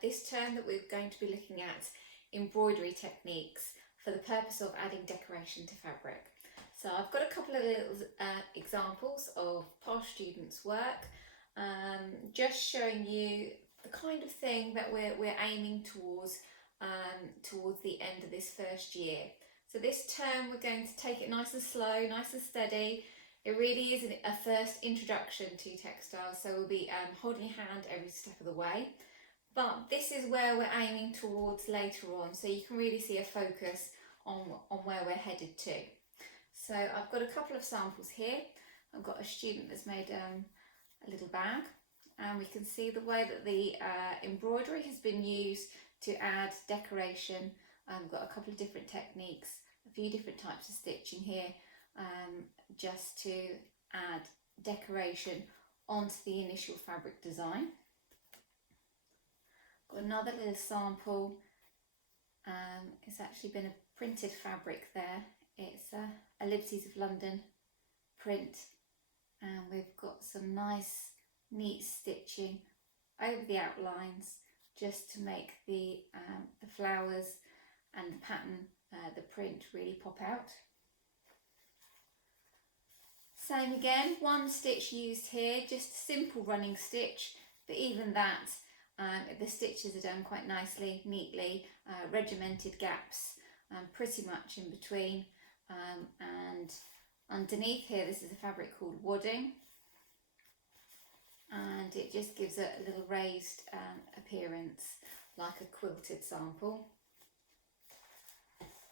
this term that we're going to be looking at embroidery techniques for the purpose of adding decoration to fabric. So I've got a couple of little examples of past students' work, just showing you the kind of thing that we're aiming towards the end of this first year. So this term we're going to take it nice and slow, nice and steady. It really is a first introduction to textiles, so we'll be holding your hand every step of the way. But this is where we're aiming towards later on, so you can really see a focus on where we're headed to. So I've got a couple of samples here. I've got a student that's made a little bag, and we can see the way that the embroidery has been used to add decoration. I've got a couple of different techniques, a few different types of stitching here, just to add decoration onto the initial fabric design. Got another little sample. It's actually been a printed fabric there. It's a Liberties of London print, and we've got some nice neat stitching over the outlines just to make the flowers and the pattern, the print really pop out. Same again, one stitch used here, just a simple running stitch, but even that, the stitches are done quite nicely, neatly, regimented gaps, pretty much in between. And underneath here, this is a fabric called wadding, and it just gives it a little raised appearance, like a quilted sample.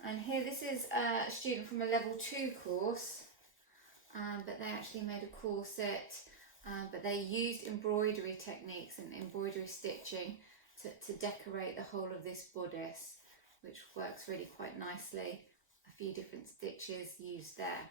And here, this is a student from a level 2 course, but they actually made a corset, but they used embroidery techniques and embroidery stitching to decorate the whole of this bodice, which works really quite nicely. A few different stitches used there.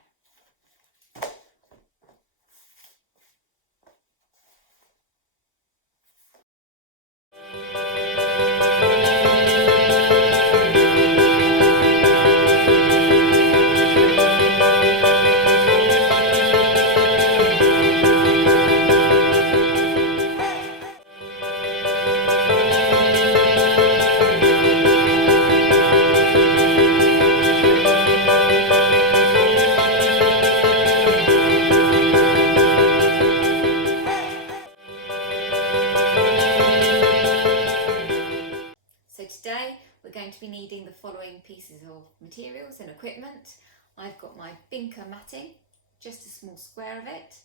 Today we're going to be needing the following pieces of materials and equipment. I've got my binker matting, just a small square of it.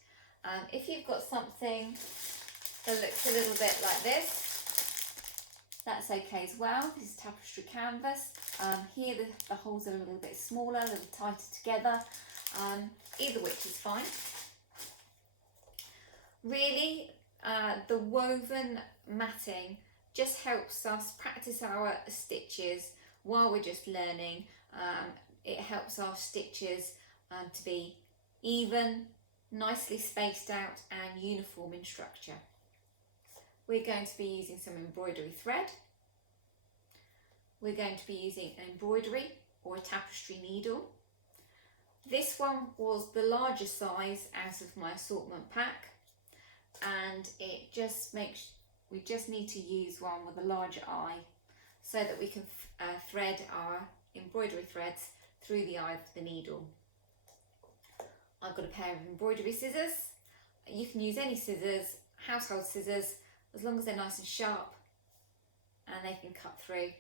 If you've got something that looks a little bit like this, that's okay as well. This is tapestry canvas. Here the holes are a little bit smaller, a little tighter together, either which is fine. Really, the woven matting just helps us practice our stitches while we're just learning. It helps our stitches to be even, nicely spaced out and uniform in structure. We're going to be using some embroidery thread. We're going to be using an embroidery or a tapestry needle. This one was the larger size out of my assortment pack, and it just makes we just need to use one with a larger eye so that we can thread our embroidery threads through the eye of the needle. I've got a pair of embroidery scissors. You can use any scissors, household scissors, as long as they're nice and sharp and they can cut through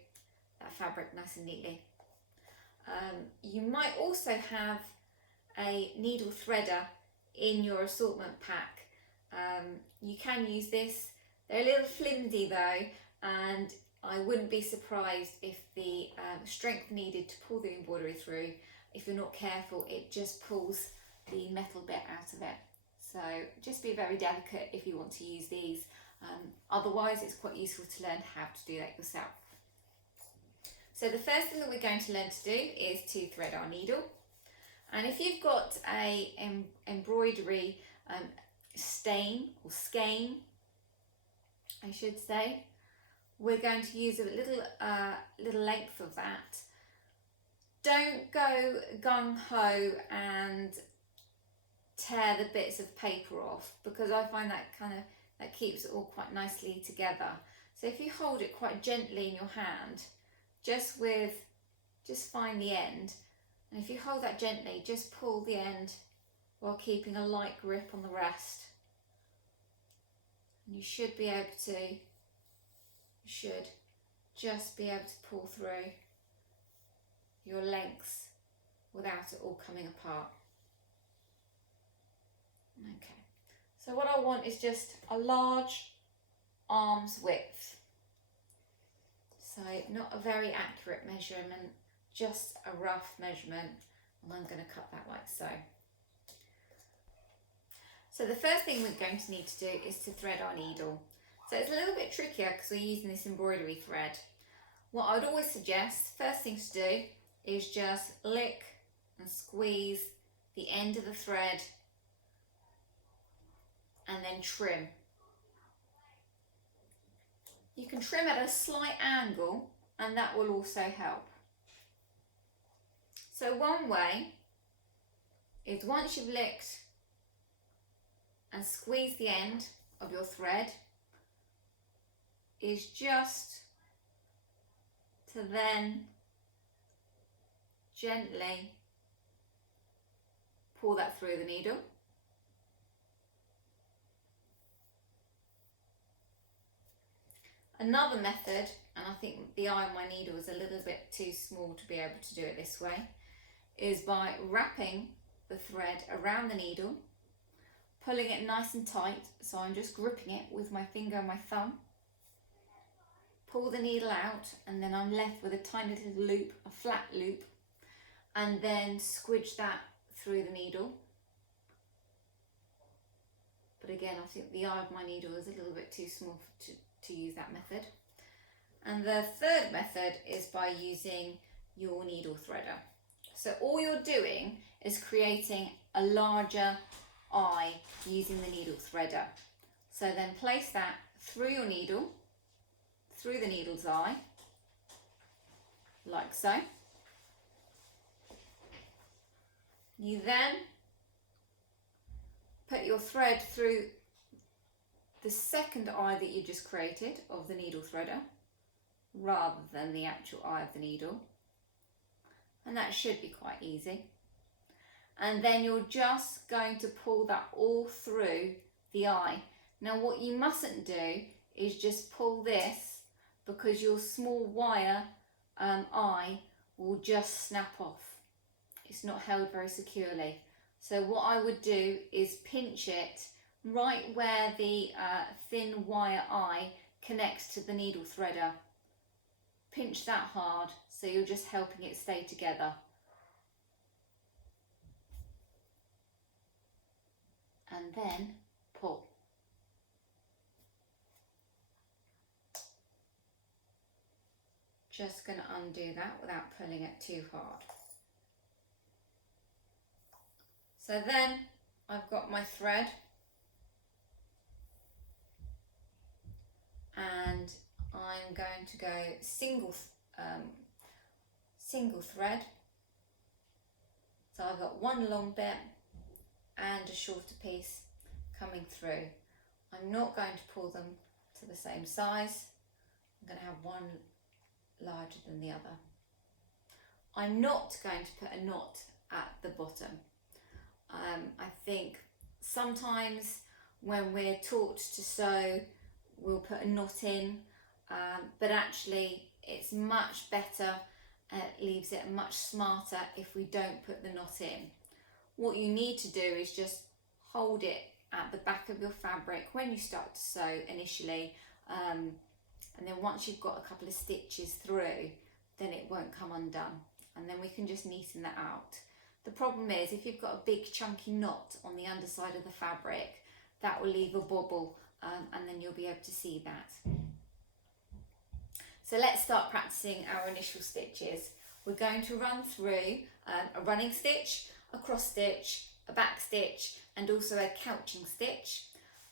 that fabric nice and neatly. You might also have a needle threader in your assortment pack. You can use this. They're a little flimsy though, and I wouldn't be surprised if the strength needed to pull the embroidery through, if you're not careful, it just pulls the metal bit out of it. So just be very delicate if you want to use these. Otherwise, it's quite useful to learn how to do that yourself. So the first thing that we're going to learn to do is to thread our needle. And if you've got a embroidery stain or skein, I should say, we're going to use a little length of that. Don't go gung-ho and tear the bits of paper off, because I find that that keeps it all quite nicely together. So if you hold it quite gently in your hand, just find the end, and if you hold that gently, just pull the end while keeping a light grip on the rest. And you should just be able to pull through your lengths without it all coming apart. Okay, so what I want is just a large arm's width. So not a very accurate measurement, just a rough measurement, and I'm going to cut that like so. So the first thing we're going to need to do is to thread our needle. So it's a little bit trickier because we're using this embroidery thread. What I would always suggest, first thing to do is just lick and squeeze the end of the thread and then trim. You can trim at a slight angle and that will also help. So one way is once you've licked and squeezed the end of your thread is just to then gently pull that through the needle. Another method, and I think the eye on my needle is a little bit too small to be able to do it this way, is by wrapping the thread around the needle, pulling it nice and tight, so I'm just gripping it with my finger and my thumb, pull the needle out, and then I'm left with a tiny little loop, a flat loop, and then squidge that through the needle. But again, I think the eye of my needle is a little bit too small to use that method. And the third method is by using your needle threader. So all you're doing is creating a larger eye using the needle threader. So then place that through your needle, through the needle's eye, like so. You then put your thread through the second eye that you just created of the needle threader, rather than the actual eye of the needle. And that should be quite easy. And then you're just going to pull that all through the eye. Now what you mustn't do is just pull this, because your small wire eye will just snap off. It's not held very securely. So what I would do is pinch it right where the thin wire eye connects to the needle threader. Pinch that hard, so you're just helping it stay together. And then pull. Just going to undo that without pulling it too hard. So then I've got my thread, and I'm going to go single thread. So I've got one long bit and a shorter piece coming through. I'm not going to pull them to the same size. I'm going to have one larger than the other. I'm not going to put a knot at the bottom. I think sometimes when we're taught to sew, we'll put a knot in, but actually it's much better, it leaves it much smarter if we don't put the knot in. What you need to do is just hold it at the back of your fabric when you start to sew initially, and then once you've got a couple of stitches through, then it won't come undone, and then we can just neaten that out. The problem is, if you've got a big chunky knot on the underside of the fabric, that will leave a bobble, and then you'll be able to see that. So let's start practicing our initial stitches. We're going to run through a running stitch, a cross stitch, a back stitch, and also a couching stitch.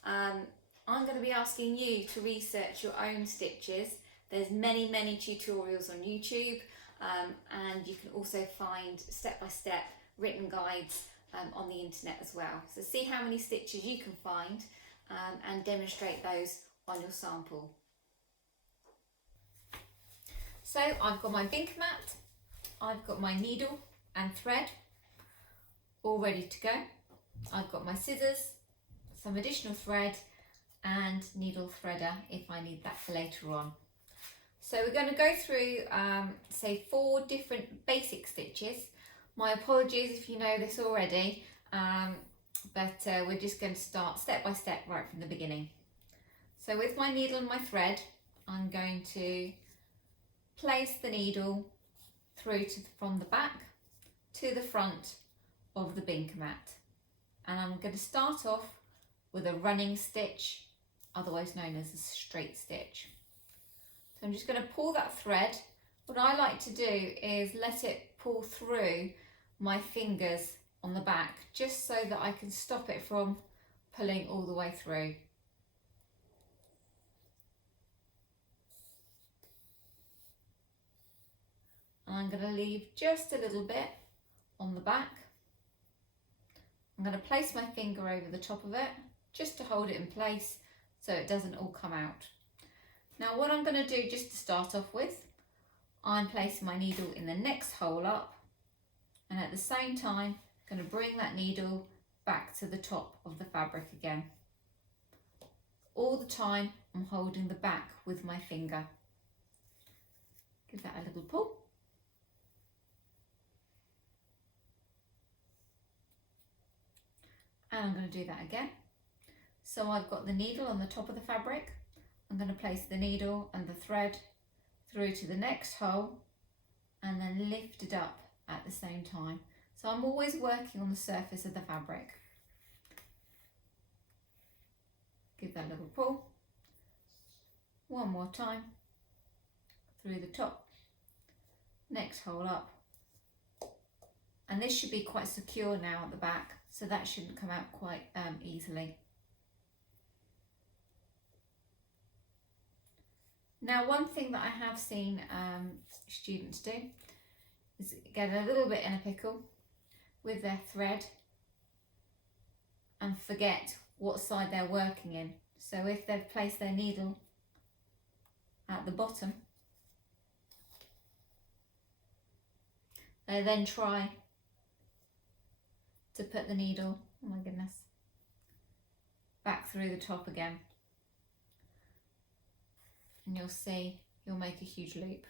I'm going to be asking you to research your own stitches. There's many tutorials on YouTube, and you can also find step-by-step written guides on the internet as well. So see how many stitches you can find and demonstrate those on your sample. So I've got my Binker mat, I've got my needle and thread all ready to go. I've got my scissors, some additional thread and needle threader if I need that for later on. So we're going to go through say 4 different basic stitches. My apologies if you know this already, but we're just going to start step by step right from the beginning. So with my needle and my thread, I'm going to place the needle through from the back to the front of the Binker mat, and I'm going to start off with a running stitch, otherwise known as a straight stitch. So I'm just going to pull that thread. What I like to do is let it pull through my fingers on the back, just so that I can stop it from pulling all the way through. And I'm going to leave just a little bit on the back. I'm going to place my finger over the top of it just to hold it in place so it doesn't all come out. Now what I'm going to do just to start off with, I'm placing my needle in the next hole up, and at the same time I'm going to bring that needle back to the top of the fabric again. All the time I'm holding the back with my finger. Give that a little pull. And I'm going to do that again. So I've got the needle on the top of the fabric. I'm going to place the needle and the thread through to the next hole and then lift it up at the same time. So I'm always working on the surface of the fabric. Give that a little pull. One more time. Through the top. Next hole up. And this should be quite secure now at the back, so that shouldn't come out quite easily. Now one thing that I have seen students do is get a little bit in a pickle with their thread and forget what side they're working in. So if they've placed their needle at the bottom, they then try to put the needle, oh my goodness, back through the top again. And you'll see you'll make a huge loop.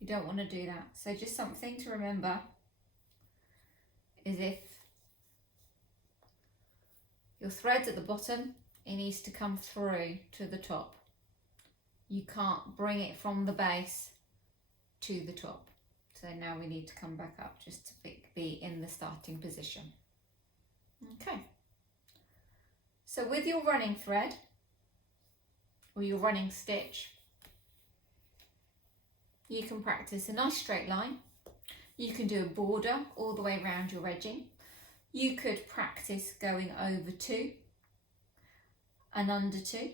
You don't want to do that. So just something to remember is if your thread's at the bottom, it needs to come through to the top. You can't bring it from the base to the top. So now we need to come back up just to be in the starting position. Okay. So with your running thread or your running stitch, you can practice a nice straight line. You can do a border all the way around your edging. You could practice going over 2 and under 2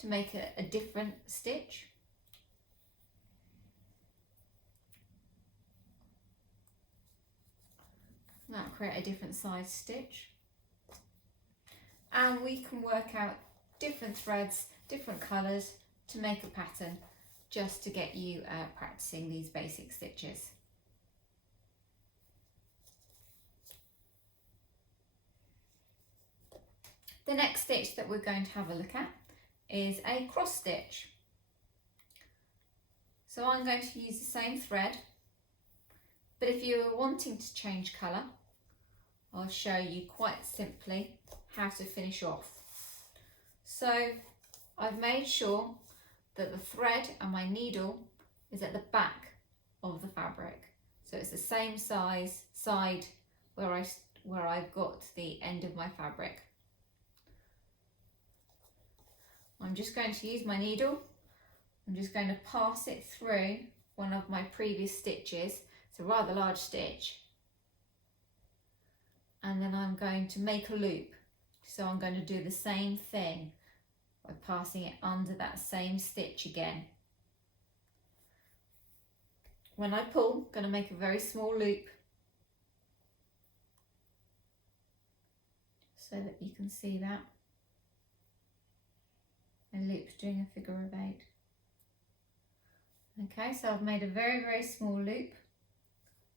to make a different stitch. That'll create a different size stitch. And we can work out different threads, different colours to make a pattern just to get you practicing these basic stitches. The next stitch that we're going to have a look at is a cross stitch. So I'm going to use the same thread, but if you are wanting to change colour, I'll show you quite simply how to finish off. So I've made sure that the thread and my needle is at the back of the fabric. So it's the same size side where I've got the end of my fabric. I'm just going to use my needle. I'm just going to pass it through one of my previous stitches. It's a rather large stitch. And then I'm going to make a loop. So I'm going to do the same thing by passing it under that same stitch again. When I pull, I'm going to make a very small loop so that you can see that. A loop doing a figure of 8. Okay, so I've made a very, very small loop.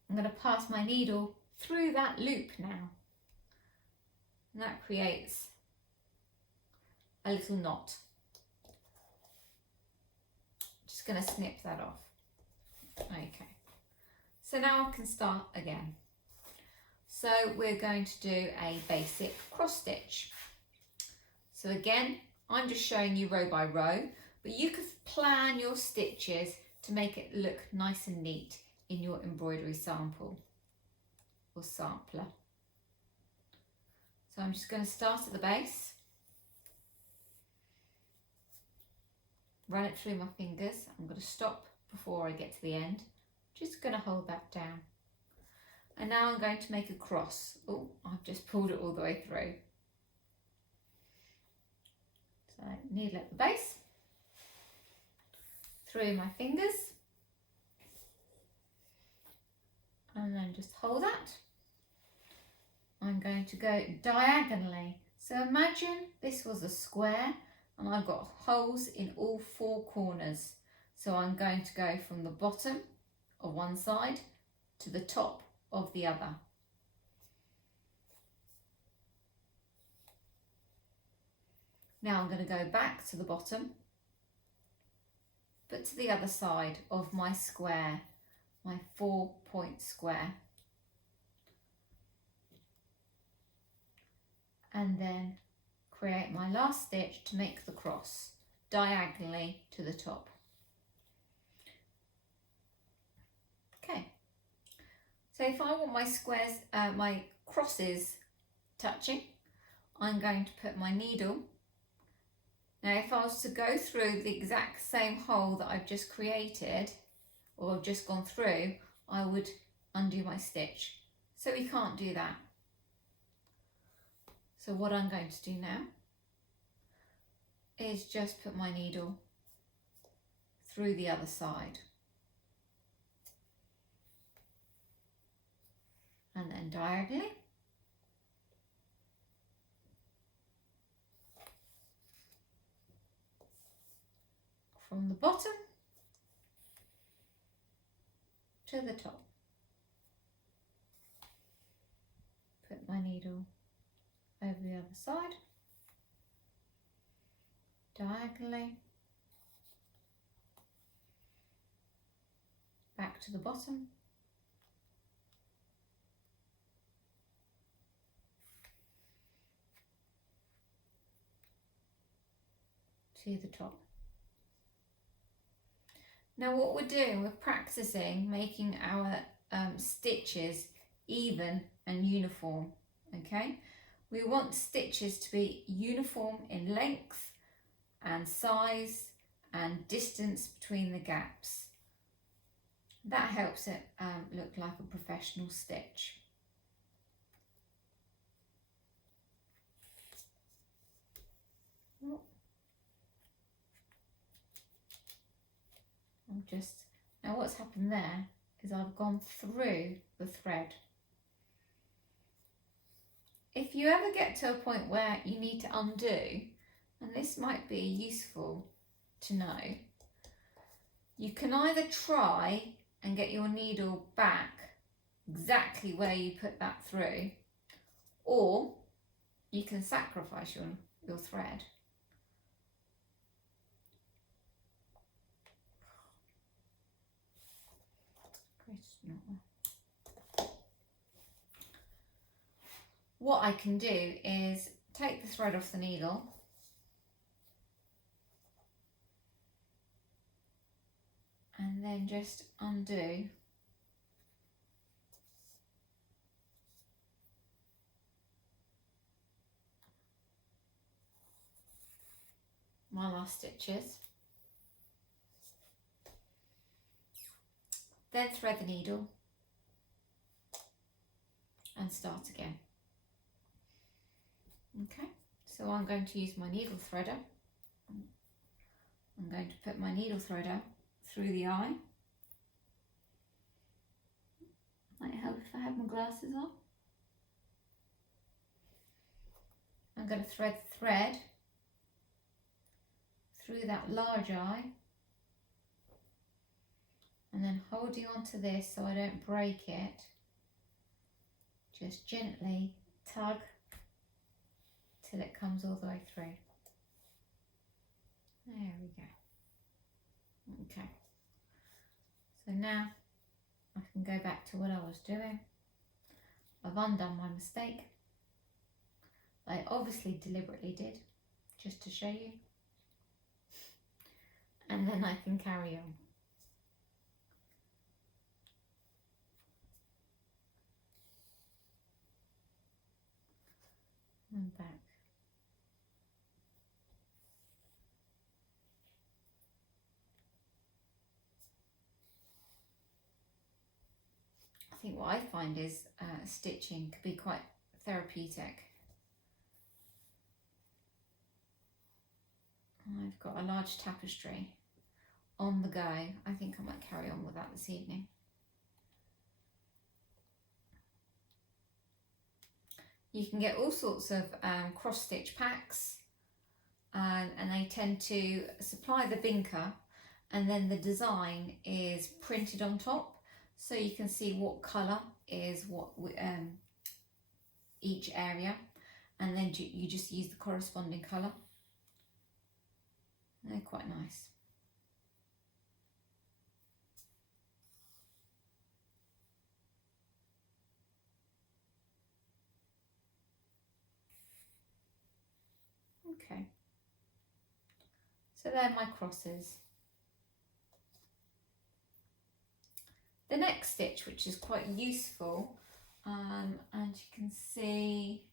I'm going to pass my needle through that loop now. And that creates a little knot. Just going to snip that off. Okay, so now I can start again. So we're going to do a basic cross stitch. So again, I'm just showing you row by row, but you could plan your stitches to make it look nice and neat in your embroidery sample or sampler. So I'm just going to start at the base, run it through my fingers. I'm going to stop before I get to the end, just going to hold that down. And now I'm going to make a cross. Oh, I've just pulled it all the way through. So needle at the base, through my fingers, and then just hold that. I'm going to go diagonally. So imagine this was a square and I've got holes in all four corners. So I'm going to go from the bottom of one side to the top of the other. Now I'm going to go back to the bottom, but to the other side of my square, my 4-point square. And then create my last stitch to make the cross diagonally to the top. Okay, so if I want my squares, my crosses touching, I'm going to put my needle. Now if I was to go through the exact same hole that I've just created or I've just gone through, I would undo my stitch. So we can't do that. So what I'm going to do now is just put my needle through the other side. And then diagonally. From the bottom to the top. Put my needle over the other side, diagonally, back to the bottom, to the top. Now what we're doing, we're practicing making our stitches even and uniform, okay? We want stitches to be uniform in length and size and distance between the gaps. That helps it look like a professional stitch. Now what's happened there is I've gone through the thread. If you ever get to a point where you need to undo, and this might be useful to know, you can either try and get your needle back exactly where you put that through, or you can sacrifice your thread. What I can do is take the thread off the needle and then just undo my last stitches, then thread the needle and start again. Okay, so I'm going to use my needle threader. I'm going to put my needle threader through the eye. Might help if I have my glasses on. I'm going to thread the thread through that large eye and then holding on to this so I don't break it, just gently tug till it comes all the way through. There we go. Okay, so now I can go back to what I was doing. I've undone my mistake. I obviously deliberately did, just to show you. And then I can carry on. And back. I think what I find is stitching can be quite therapeutic. I've got a large tapestry on the go. I think I might carry on with that this evening. You can get all sorts of cross stitch packs, and they tend to supply the vinker, and then the design is printed on top, so you can see what colour is what each area, and then you just use the corresponding colour. They're quite nice. Okay, so they're my crosses. The next stitch, which is quite useful, and you can see,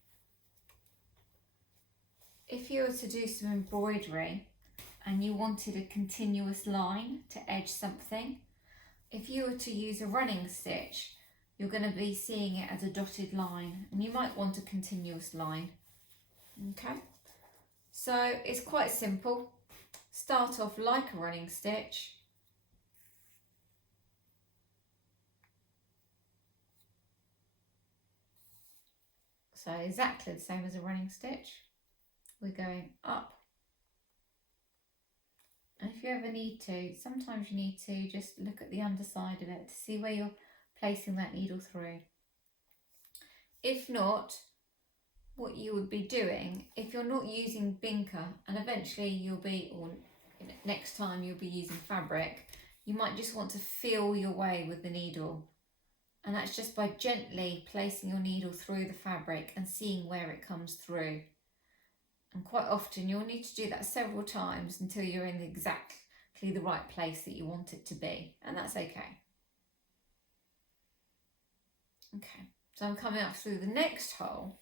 if you were to do some embroidery and you wanted a continuous line to edge something, if you were to use a running stitch, you're going to be seeing it as a dotted line, and you might want a continuous line. Okay, so it's quite simple. Start off like a running stitch, so exactly the same as a running stitch. We're going up, and if you ever need to, sometimes you need to just look at the underside of it to see where you're placing that needle through. If not, what you would be doing, if you're not using vinker, and eventually you'll be, or next time you'll be using fabric, you might just want to feel your way with the needle, and that's just by gently placing your needle through the fabric and seeing where it comes through. And quite often you'll need to do that several times until you're in exactly the right place that you want it to be, and that's okay. Okay, so I'm coming up through the next hole.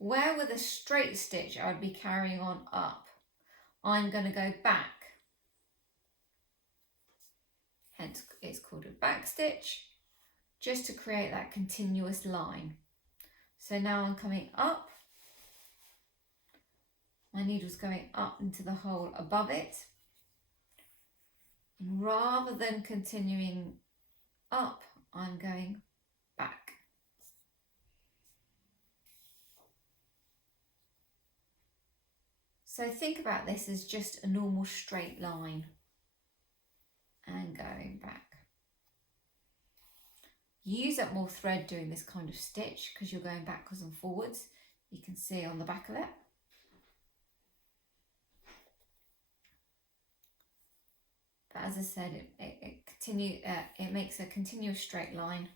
Where with a straight stitch I would be carrying on up, I'm going to go back. Hence it's called a back stitch, just to create that continuous line. So now I'm coming up, my needle's going up into the hole above it, and rather than continuing up, I'm going back. So think about this as just a normal straight line and going back. Use up more thread doing this kind of stitch because you're going backwards and forwards. You can see on the back of it. But as I said, it makes a continuous straight line.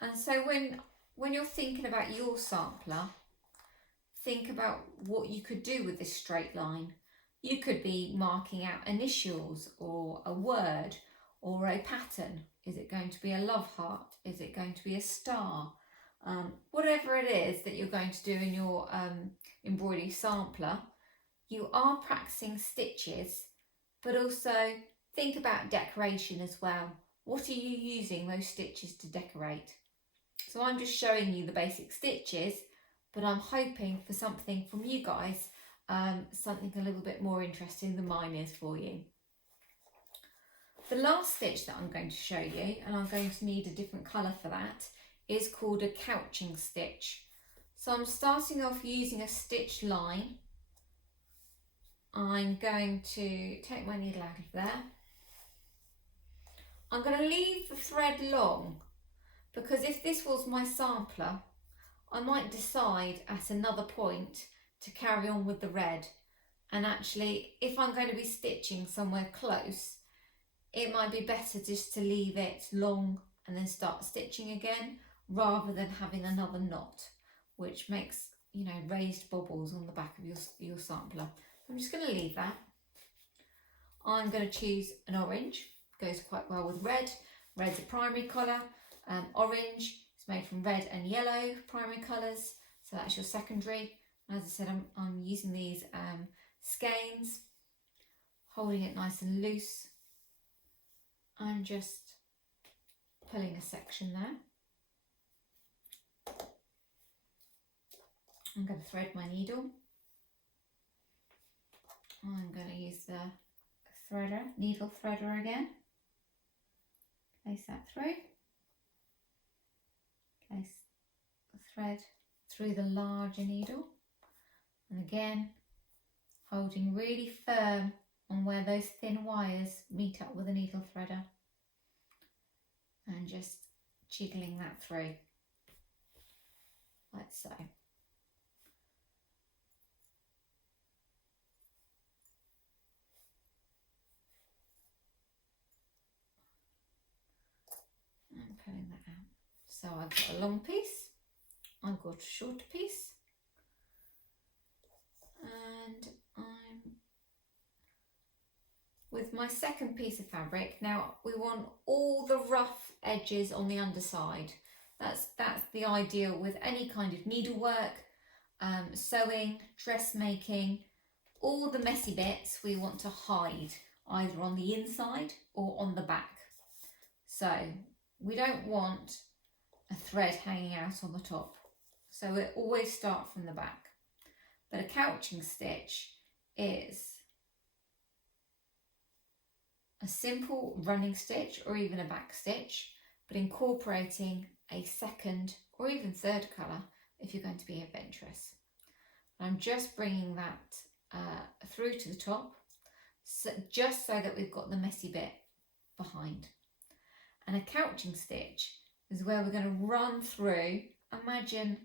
And so when you're thinking about your sampler, think about what you could do with this straight line. You could be marking out initials or a word or a pattern. Is it going to be a love heart? Is it going to be a star? Whatever it is that you're going to do in your embroidery sampler, you are practicing stitches, but also think about decoration as well. What are you using those stitches to decorate? So I'm just showing you the basic stitches, but I'm hoping for something from you guys, something a little bit more interesting than mine is for you. The last stitch that I'm going to show you, and I'm going to need a different colour for that, is called a couching stitch. So I'm starting off using a stitch line I'm going to take my needle out of there. I'm going to leave the thread long, because if this was my sampler, I might decide at another point to carry on with the red. And actually, if I'm going to be stitching somewhere close, it might be better just to leave it long and then start stitching again, rather than having another knot, which makes, you know, raised bobbles on the back of your sampler. I'm just going to leave that. I'm going to choose an orange. Goes quite well with red. Red's a primary colour. Orange is made from red and yellow primary colours, so that's your secondary. As I said, I'm using these skeins, holding it nice and loose, and just pulling a section there. I'm going to thread my needle. I'm going to use the needle threader again. Place that through. Place the thread through the larger needle. And again, holding really firm on where those thin wires meet up with the needle threader. And just jiggling that through, like so. And pulling that out. So I've got a long piece, I've got a short piece, and I'm with my second piece of fabric. Now we want all the rough edges on the underside. That's the ideal with any kind of needlework, sewing, dressmaking. All the messy bits we want to hide either on the inside or on the back. So we don't want a thread hanging out on the top. So we always start from the back. But a couching stitch is a simple running stitch or even a back stitch, but incorporating a second or even third colour if you're going to be adventurous. I'm just bringing that through to the top, so just so that we've got the messy bit behind. And a couching stitch is where we're going to run through. Imagine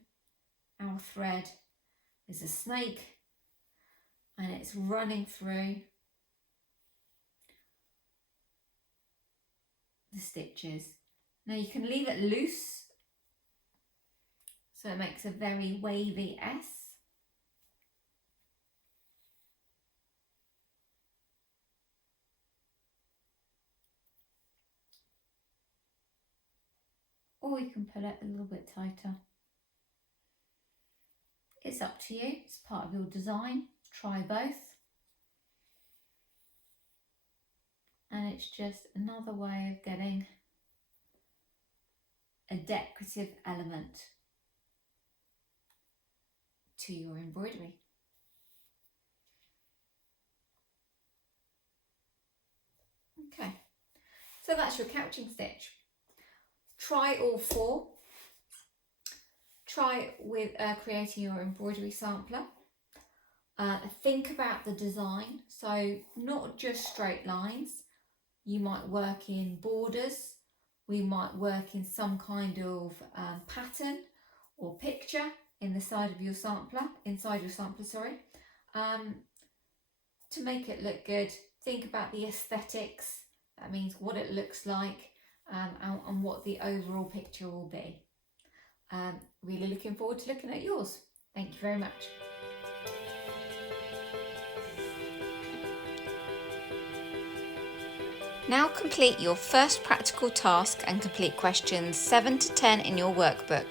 our thread is a snake and it's running through the stitches. Now you can leave it loose so it makes a very wavy S. Or you can pull it a little bit tighter. It's up to you, it's part of your design. Try both. And it's just another way of getting a decorative element to your embroidery. Okay, so that's your couching stitch. Try all four. Try with creating your embroidery sampler. Think about the design, so not just straight lines. You might work in borders, we might work in some kind of pattern or picture in the side of your sampler, to make it look good. Think about the aesthetics, that means what it looks like and what the overall picture will be. Really looking forward to looking at yours. Thank you very much. Now complete your first practical task and complete questions 7 to 10 in your workbook.